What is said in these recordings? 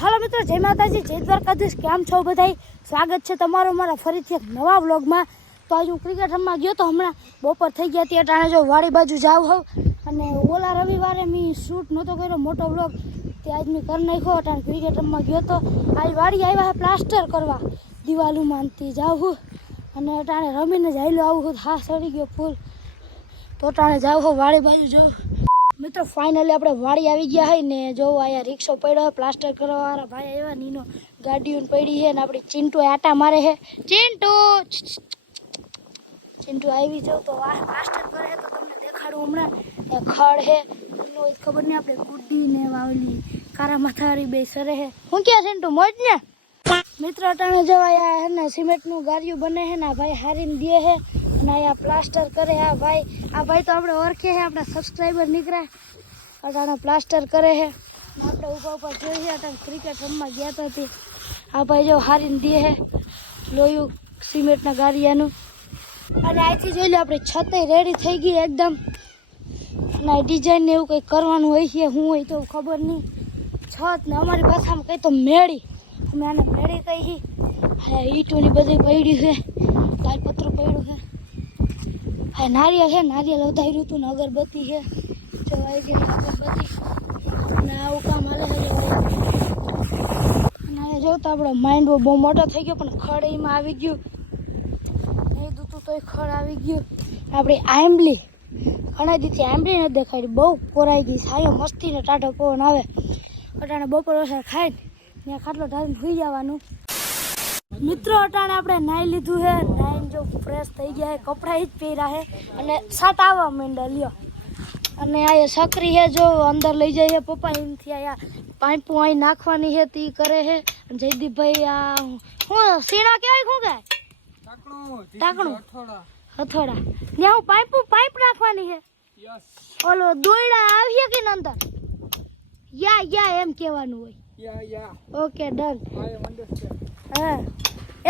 હાલો મિત્રો, જય માતાજી, જય દ્વારકાધીશ. કેમ છો બધાય? સ્વાગત છે તમારું મારા ફરીથી એક નવા વ્લોગમાં. તો આજે હું ક્રિકેટ રમવા ગયો તો હમણાં બપોર થઈ ગયા ત્યાં ટાણે જો વાડી બાજુ જાવ હોઉં અને ઓલા રવિવારે મેં શૂટ નહોતો કર્યો મોટો વ્લોગ તે આજ મેં કરી નાખ્યો. ટાણે ક્રિકેટ રમવા ગયો તો આજ વાડી આવ્યા છે પ્લાસ્ટર કરવા દિવાલું માનતી જાઉં હું અને ટાણે રમીને જ હાલ્યો આવું હું. હા સડી ગયો ફૂલ તો ટાણે જાવ હો વાડી બાજુ જાઉં. મિત્રો ફાઇનલી આપણે વાડી આવી ગયા હોય ને જો અહીંયા રિક્ષો પડ્યો હોય પ્લાસ્ટર કરવા વાળા ભાઈ આવ્યા નીનો ગાડીઓ પડી છે ને આપણી ચિંટુ આટા મારે છે. ચિંટુ આવી જાવ તો પ્લાસ્ટર કરે તો તમને દેખાડું હમણાં. ખડ છે એનો ખબર નહીં આપણે ગુડ્ડી ને વાવલી કારા માથાવાળી બે સરે છે. શું ક્યાં ચિંટુ મોજ ને મિત્રો અટાણે જવાયા હે ને સિમેન્ટનું ગારિયું બને છે ને ભાઈ હારીને દે છે અને અહીંયા પ્લાસ્ટર કરે. આ ભાઈ તો આપણે ઓળખે છે, આપણા સબસ્ક્રાઈબર નીકળ્યા. અટાણે પ્લાસ્ટર કરે છે આપણે ઊભા જોઈએ. અટાણે ક્રિકેટ રમવા ગયા હતા તે આ ભાઈ જો હારીને દે છે લોયું સિમેન્ટના ગારિયાનું. અને અહીંથી જોઈ લો આપણી છતે રેડી થઈ ગઈ એકદમ. અને ડિઝાઇન ને એવું કંઈક કરવાનું હોય છે, શું હોય તો ખબર નહીં. છત ને અમારી ભાષામાં કંઈ તો મેળી, અમે આને મેળી કહી. હા ઈંટોની બધી પડી છે, તાલપત્ર પડ્યું છે. હા નારિયેળ છે, નારિયેળ વધાર્યું હતું ને અગરબત્તી છે જવાય છે અગરબત્તી અને આવું કામ હાલે છે. અને જો તો આપણો માઇન્ડ બહુ મોટો થઈ ગયો પણ ખડ એમાં આવી ગયું નહીં દૂતું તોય ખડ આવી ગયું. આપણી આંબલી ઘણા દીથી આંબલી નથી દેખાડી, બહુ કોરાઈ ગઈ. સાયો મસ્તીનો ટાઢો પવન આવે. અટાણે બપોર વસાર ખાઈને ત્યાં ખાટલો ઢાળીને સુઈ જવાનું. મિત્રો અટાણે આપણે નાહી લીધું છે, નાહીને જો ફ્રેશ થઈ ગયા છે, કપડાં જ પહેર્યા છે અને સાટ આવવા માંડ્યા લ્યો. અને અહીંયા સકરી છે જો અંદર લઈ જાય છે પપ્પા એમથી. અહીંયા પાઇપું અહીં નાખવાની છે તે કરે છે. જયદીપભાઈ આ શું સીણા કહેવાય શું કહે ટાંકણું હથોડા ત્યાં હું પાઇપ નાખવાની છે. ઓલો દોયડા આવીએ કે અંદર યા એમ કહેવાનું હોય. Okay done. હા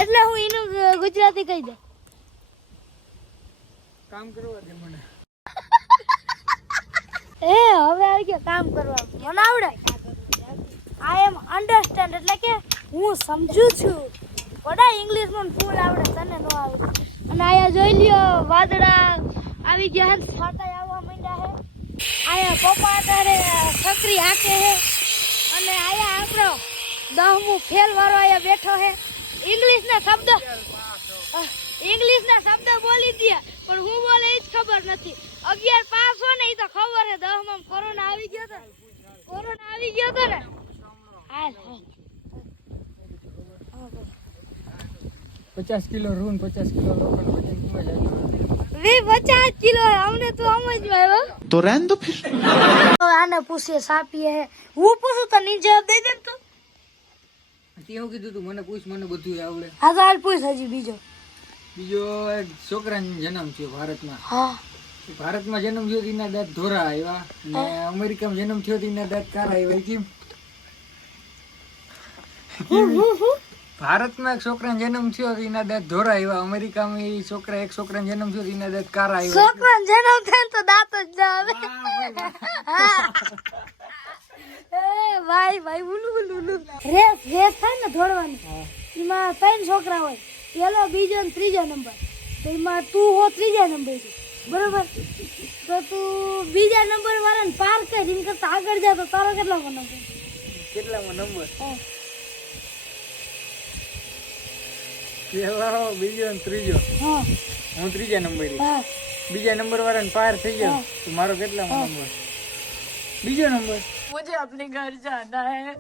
એટલે હું એનું ગુજરાતી કહી દે કામ કરવા દે મને. એ હવે આવી ગયા કામ કરવા મને આવડે. આઈ એમ અન્ડરસ્ટેન્ડ એટલે કે હું સમજુ છું. બડા ઇંગ્લિશ માં ફૂલ આવડે, તને ન આવડે. અને આયા જોઈ લ્યો વાદળા આવી ગયા છે, છાંટા આવવા માંડ્યા છે. આયા પપ્પા અત્યારે છકરી હાકે છે અને આયા આપણો 10મું ફેલ વાળો આયા બેઠો છે. ઇંગ્લિશના શબ્દ બોલી દે પણ હું બોલે એ જ ખબર નથી. 11 પાસ હો ને એ તો ખબર છે, 10માં કોરોના આવી ગયો તો ને હાલ 50 કિલો રૂન 50 કિલો લોખંડ વજન કેમાં જાય? 50 કિલો અમને તો સમજમાં આવ્યો तो रहने दो फिर. આને પૂછીએ સાપીએ હું પૂછું તો ની જવાબ દઈ દે તું. તે એવું કીધું તું મને પૂછ, મને બધું આવડે. હા તો હાલ પૂછ હજી બીજો એક છોકરાનો જન્મ થયો ભારતમાં. હા ભારતમાં જન્મ થયો તેના દાંત ધોરા આવ્યા ને અમેરિકામાં જન્મ થયો તેના દાંત કાળા આવ્યા. કેમ? ભારતમાં એક છોકરાનો જન્મ થયો તેના દાંત ધોરા આવ્યા, અમેરિકામાં એક છોકરાનો જન્મ થયો તેના દાંત કાળા આવ્યા. છોકરાનો જન્મ થાય તો દાંત જ ના આવે. એ ભાઈ ઉલુ રેસ થાય ને દોડવાની. એમાં 3 છોકરા હોય, પેલો બીજો ને ત્રીજો નંબર. તો એમાં તું હો ત્રીજા નંબર બરોબર. તો તું બીજા નંબર વાળાને પાર કરી એમ કરતા આગળ જા તો તારો કેટલામો નંબર? કેટલામો નંબર? પેલો બીજો ને ત્રીજો. હા હું ત્રીજા નંબર. હા બીજા નંબર વાળાને પાર થઈ ગયો તો મારો કેટલામો નંબર? બીજો નંબર. मुझे अपने घर जाना है.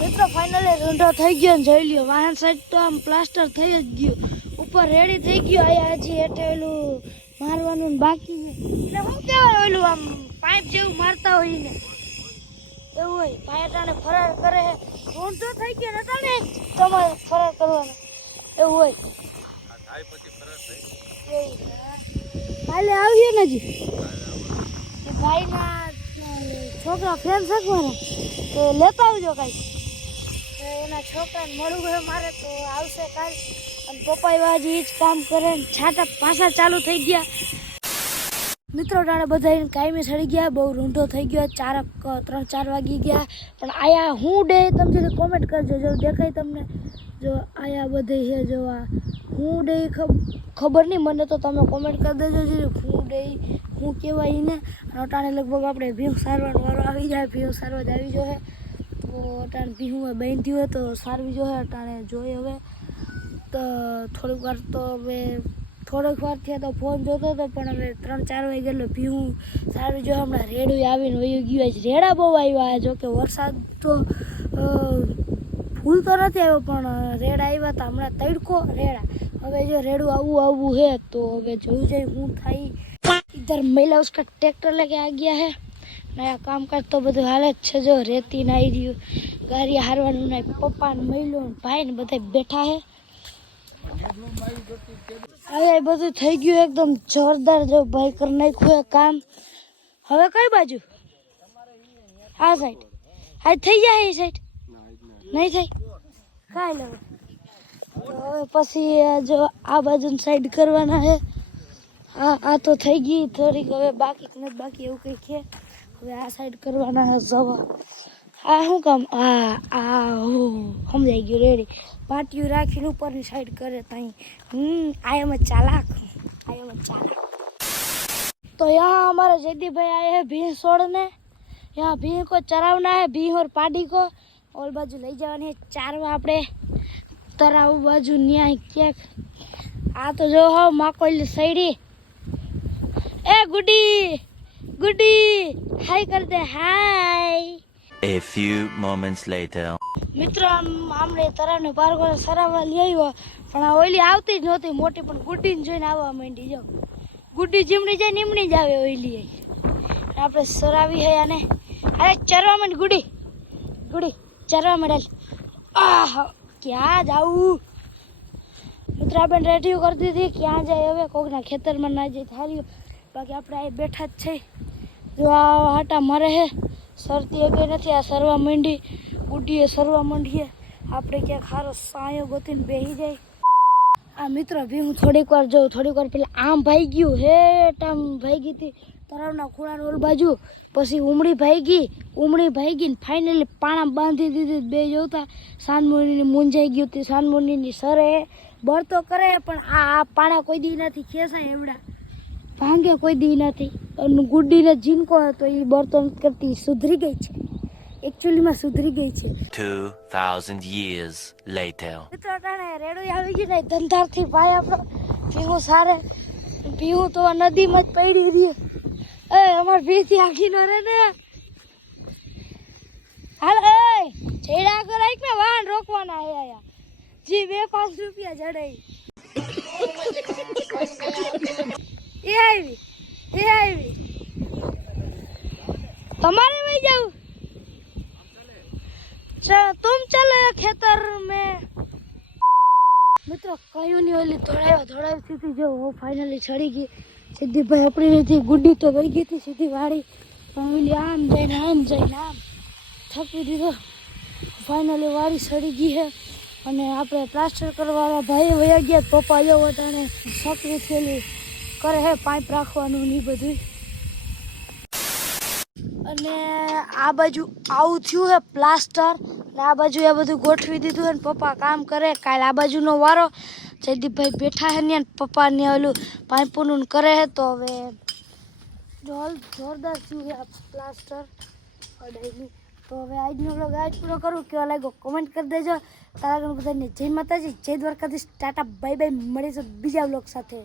મિત્રો ફાઇનલી રૂંઢો થઈ ગયો ને જોઈ લ્યો વાહન સાઈડ તો આમ પ્લાસ્ટર થઈ જ ગયું, ઉપર રેડી થઈ ગયું. અહીંયા હજી હેઠે ઓલું મારવાનું બાકી છે. એટલે શું કહેવાય ઓલું આમ પાઇપ જેવું મારતા હોય ને એવું હોય. પાયટાને ફરાર કરે રૂંઢો થઈ ગયો નતા ને તમારે ફરાર કરવાનો એવું હોય. કાલે આવીએ ને હજી ભાઈના છોકરા ફ્રેન્ડ શકવાના તો લેતા આવજો કાંઈ. એના છોકરાને મળવું હોય મારે તો આવશે કાલ. અને પપ્પા એવા હજી જ કામ કરે ને છાંટા પાછા ચાલુ થઈ ગયા. મિત્રો ટાણે બધા કાયમી સડી ગયા, બહુ રૂંઢો થઈ ગયો, 3-4 વાગી ગયા. પણ આયા હું ડે તમે જે કોમેન્ટ કરજો, જો દેખાય તમને, જો આયા બધે છે, જો આ હું ડે ખબર નહીં મને, તો તમે કોમેન્ટ કરી દેજો જે હું ડે હું કહેવાય ને. અને અટાણે લગભગ આપણે ભીંગ સારવાનો વારો આવી જાય, ભીંગ સારવા જ આવી જોઈએ. તો અટાણે ભીંગમાં બાંધ્યું હોય તો સારવી જોઈએ. અટાણે જોઈએ હવે તો થોડીક વાર તો હવે થોડીક વાર થયા તો ફોન જોતો હતો, પણ હવે 3-4 વાગે એટલે ભીહું સારું જો હમણાં રેડું આવીને વયું ગયું. રેડા બહુ આવ્યા, જો કે વરસાદ તો ફૂલ તો નથી આવ્યો, પણ રેડા આવ્યા હતા હમણાં, તડકો રેડા. હવે જો રેડું આવવું હે તો હવે જોયું જાય શું થાય. ઇધર મહિલા ઉસકા ટ્રેક્ટર લેકે આ ગયા હે, નયા કામકાજ તો બધું હાલે જ છે. જો રેતી ને આવી રહ્યું, ગાડી હારવાનું ને પપ્પા ને મહિલો ને ભાઈ ને બધા બેઠા હે. હવે બધું થઈ ગયું એકદમ જોરદાર. જો ભાઈ કરી નાખ્યું કામ. હવે કઈ બાજુ? આ સાઈડ આ થઈ જાય, એ સાઈડ નહીં થાય કાંઈ લેવું. હવે પછી જો આ બાજુ સાઈડ કરવાના છે. આ તો થઈ ગઈ થોડીક, હવે બાકી નથી બાકી એવું કંઈક છે. હવે આ સાઈડ કરવાના છે સવા. આ શું કામ? સમજાઈ ગયું, રેડી. પાટિયું રાખીને ઉપરની સાઈડ કરે ત્યાં. આયમ चालाक. तो यहाँ हमारे जयदीप भाई आए हैं भैंस छोड़ने. यहाँ भैंस को चरावना है, भैंस और पाडी को. और बाजू लई जवानी है चारवा આપણે તરાવ બાજુ ન્યાય ક્યાંક. આ તો જો હા માકોલી સૈડી. એ ગુડી હાય કર દે, હાય. A few moments later. મિત્રો આમણે તરાવને પાર করে સરાવવા લઈ આવ્યો, પણ આ ઓલી આવતી જ નહોતી મોટી, પણ ગુડીને જોઈને આવવા માંડી. જો ગુડી જીમડી જાય નીમડી જ આવે ઓલી. આપણે સરાવી હે આને. અરે ચરવા માંડ ગુડી ચરવા માંડ. ક્યાં જાવું? મિત્રો આપણે રેડિયો કરી દીધી, ક્યાં જાય હવે? કોકના ખેતરમાં ના જાય થાર્યું, બાકી આપણે આ બેઠા જ છે. જો આ હાટા મરે હે, સરતી ગઈ નથી. આ સરવા માંડી, ગુડીએ સરવા માંડીએ. આપણે ક્યાંક ખારો સાયો ગોતીને બેસી જાય. આ મિત્રો ભી હું થોડીક વાર જોઉં, થોડીક વાર પેલા આમ ભાઈ ગયું, હેઠ આમ ભાઈ ગઈ હતી તરાવના ખૂણાની ઓલ બાજુ. પછી ઉમડી ભાઈ ગઈ ને ફાઇનલી પાણા બાંધી દીધી. બે જોતા સાનમુનીની મૂંઝાઈ ગયું હતી. સાનમુનીની સરે બળ તો કરે, પણ આ પાણા કોઈ દી નથી ખેસાય એવડા, ભાંગે કોઈ દી નથી. અને ગુડીને જીનકો હતો એ બળતો કરતી સુધરી ગઈ છે, એકચ્યુઅલીમાં સુધરી ગઈ છે. 2000 years later. મિત્રો અટાણે રેડું આવી ગઈ ને ધંધારથી ભાઈ આપણો ભીહું સારે. ભીહું તો નદીમાં જ પડી રહી. અમાર ભીથી આખી નો રે ને. હાલ છેડા કરાય કે વાહન રોકવાના આયા જી 2-5 રૂપિયા જડાઈ. એ આવી તમારે વહી જાવ. तुम चले खेतर में. મિત્રો કયું નહીં ઓલી ધોળાવી સીધી જો હું ફાઇનલી ચડી ગઈ. સીધી ભાઈ આપણી નથી, ગુડી તો વહી ગઈ હતી સીધી વાળી, પણ ઓલી આમ જઈને આમ થકી દીધો. ફાઇનલી વાળી ચડી ગઈ છે. અને આપણે પ્લાસ્ટર કરવાવાળા ભાઈ વયા ગયા. પપ્પા જેવો અને સકરી થયેલી કરે હે, પાઇપ રાખવાનું ને બધું. અને આ બાજુ આવું થયું હે પ્લાસ્ટર, ને આ બાજુ એ બધું ગોઠવી દીધું હે. પપ્પા કામ કરે. કાલે આ બાજુનો વારો જયદીપભાઈ બેઠા હે ને પપ્પા ને ઓલું પાઇપોનું કરે હે. તો હવે જોરદાર થયું હે આ પ્લાસ્ટર અડાઈનું. તો હવે આજનો બ્લોગ આજ પૂરો કરું. કેવા લાગ્યો કોમેન્ટ કરી દેજો. તારા બધાને જય માતાજી, જય દ્વારકાધીશ, ટાટા બાય બાય. મળીશું બીજા બ્લોગ સાથે.